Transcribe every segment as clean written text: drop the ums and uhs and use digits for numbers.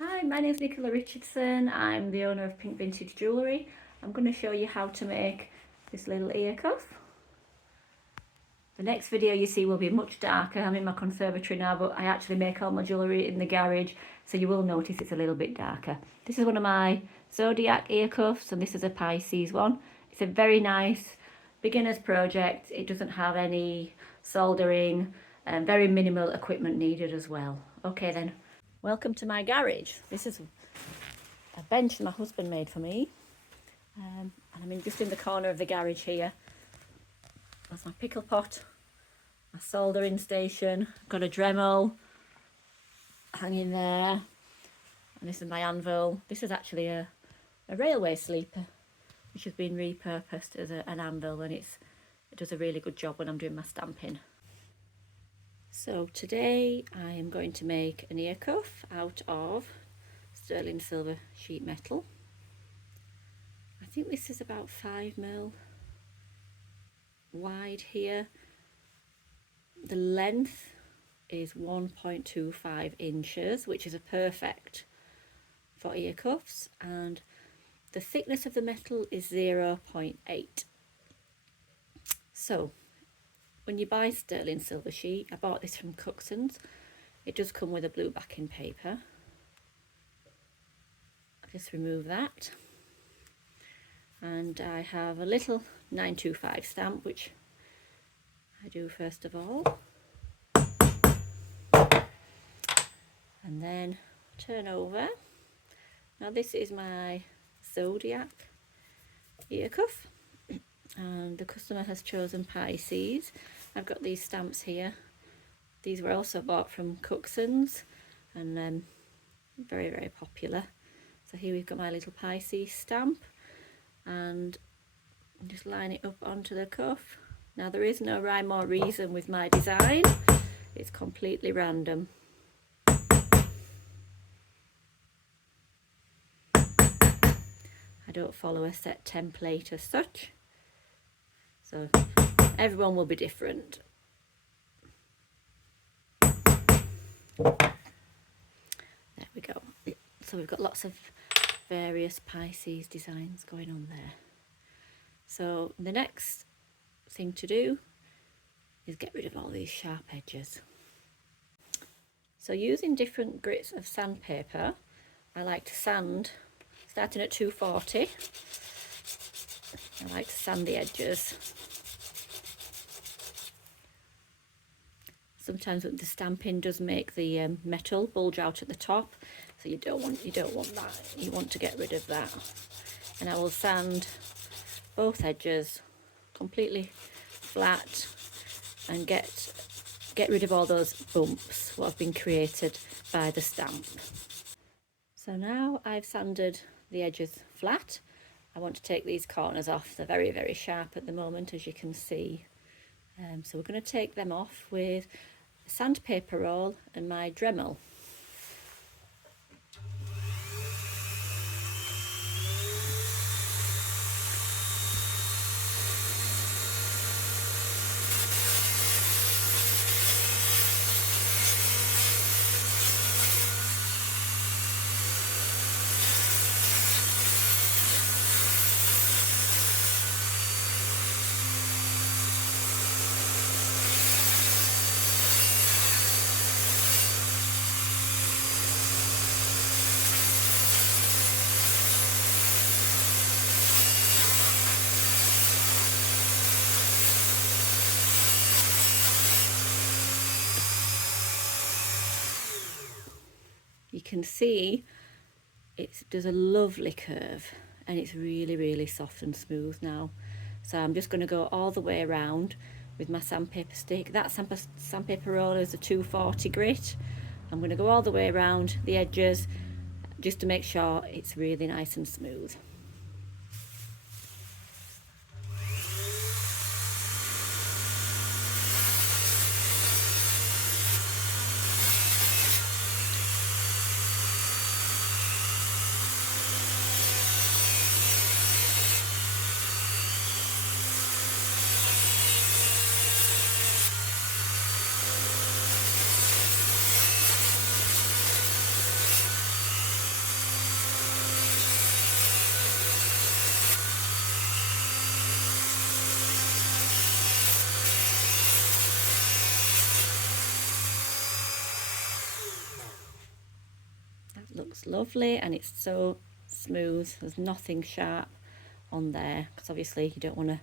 Hi, my name is Nicola Richardson. I'm the owner of Pink Vintage Jewellery. I'm going to show you how to make this little ear cuff. The next video you see will be much darker. I'm in my conservatory now, but I actually make all my jewellery in the garage, so you will notice it's a little bit darker. This is one of my Zodiac ear cuffs, and this is a Pisces one. It's a very nice beginner's project. It doesn't have any soldering and very minimal equipment needed as well. Okay then. Welcome to my garage. This is a bench my husband made for me. And I'm just in the corner of the garage here. That's my pickle pot, my soldering station. I've got a Dremel hanging there. And this is my anvil. This is actually a railway sleeper, which has been repurposed as an anvil, and it does a really good job when I'm doing my stamping. So today I am going to make an ear cuff out of sterling silver sheet metal. I think this is about 5mm wide here. The length is 1.25 inches, which is a perfect for ear cuffs, and the thickness of the metal is 0.8. So when you buy sterling silver sheet, I bought this from Cookson. It does come with a blue backing paper. I'll just remove that. And I have a little 925 stamp, which I do first of all. And then turn over. Now this is my Zodiac ear cuff. And the customer has chosen Pisces. I've got these stamps here. These were also bought from Cookson's and very, very popular. So here we've got my little Pisces stamp, and just line it up onto the cuff. Now there is no rhyme or reason with my design. It's completely random. I don't follow a set template as such. So everyone will be different. There we go. So we've got lots of various Pisces designs going on there. So the next thing to do is get rid of all these sharp edges. So using different grits of sandpaper, I like to sand, starting at 240. I like to sand the edges. Sometimes the stamping does make the metal bulge out at the top, so you don't want that. You want to get rid of that. And I will sand both edges completely flat and get rid of all those bumps what have been created by the stamp. So now I've sanded the edges flat. I want to take these corners off. They're very, very sharp at the moment, as you can see. So we're going to take them off with a sandpaper roll and my Dremel. You can see it does a lovely curve, and it's really, really soft and smooth now. So I'm just going to go all the way around with my sandpaper stick. That sandpaper roller is a 240 grit. I'm going to go all the way around the edges just to make sure it's really nice and smooth. looks lovely and it's so smooth. There's nothing sharp on there because obviously you don't want to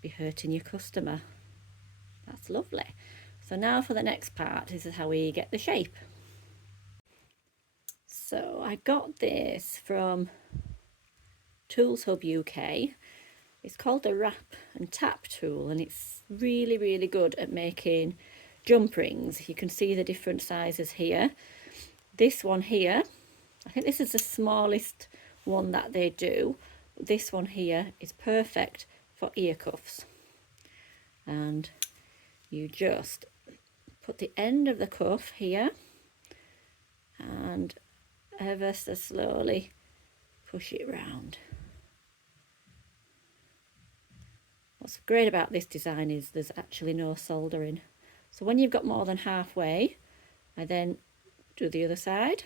be hurting your customer. That's lovely. So now for the next part, this is how we get the shape. So I got this from Tools Hub UK. It's called the Wrap and Tap tool, and it's really good at making jump rings. You can see the different sizes here. This one here, I think this is the smallest one that they do. This one here is perfect for ear cuffs. And you just put the end of the cuff here and ever so slowly push it round. What's great about this design is there's actually no soldering. So when you've got more than halfway, I then do the other side.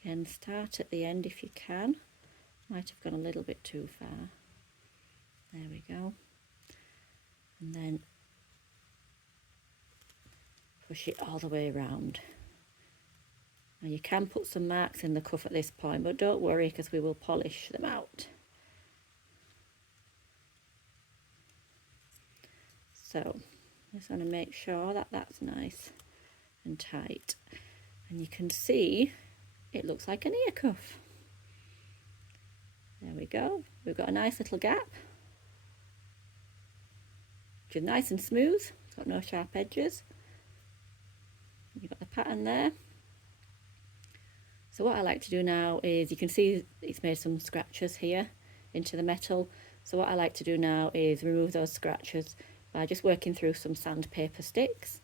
Again, start at the end if you can. Might have gone a little bit too far. There we go. And then push it all the way around. Now you can put some marks in the cuff at this point, but don't worry because we will polish them out. So I just want to make sure that that's nice and tight. And you can see it looks like an ear cuff. There we go. We've got a nice little gap, which is nice and smooth. It's got no sharp edges. You've got the pattern there. So what I like to do now is, you can see it's made some scratches here into the metal. So what I like to do now is remove those scratches by just working through some sandpaper sticks.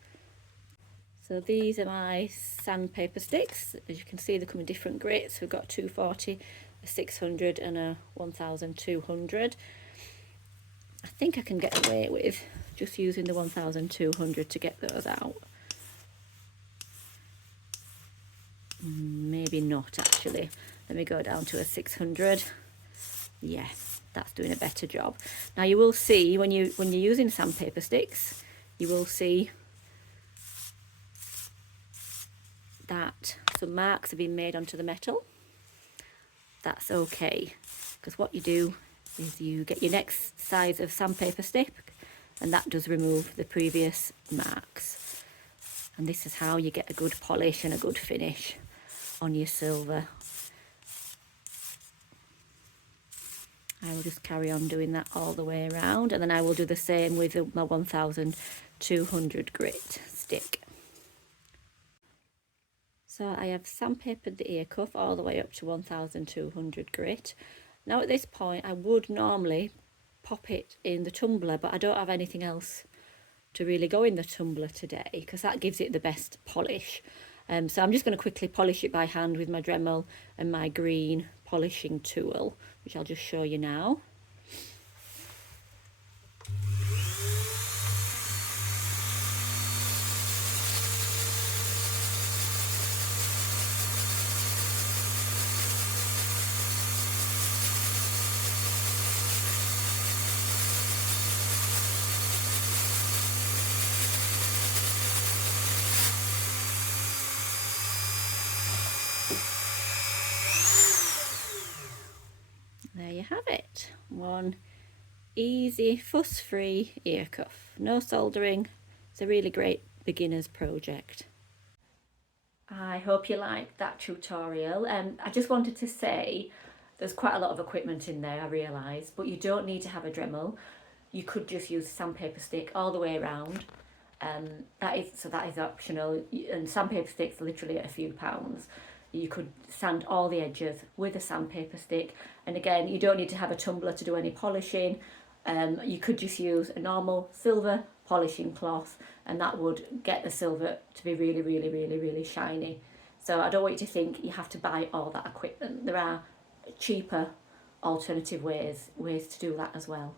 So these are my sandpaper sticks. As you can see, they come in different grits. We've got 240, a 600 and a 1200. I think I can get away with just using the 1200 to get those out. Maybe not actually. Let me go down to a 600. Yeah, that's doing a better job. Now you will see when you're using sandpaper sticks, you will see that some marks have been made onto the metal. That's okay, because what you do is you get your next size of sandpaper stick, and that does remove the previous marks. And this is how you get a good polish and a good finish on your silver. I will just carry on doing that all the way around, and then I will do the same with my 1200 grit stick. So I have sandpapered the ear cuff all the way up to 1200 grit. Now at this point I would normally pop it in the tumbler, but I don't have anything else to really go in the tumbler today because that gives it the best polish. So I'm just going to quickly polish it by hand with my Dremel and my green polishing tool, which I'll just show you now. There you have it. One easy, fuss-free ear cuff. No soldering. It's a really great beginner's project. I hope you liked that tutorial. I just wanted to say there's quite a lot of equipment in there, I realise, but you don't need to have a Dremel. You could just use a sandpaper stick all the way around. That is optional, and sandpaper sticks are literally at a few pounds. You could sand all the edges with a sandpaper stick, and again, you don't need to have a tumbler to do any polishing. You could just use a normal silver polishing cloth, and that would get the silver to be really shiny. So I don't want you to think you have to buy all that equipment. There are cheaper alternative ways to do that as well.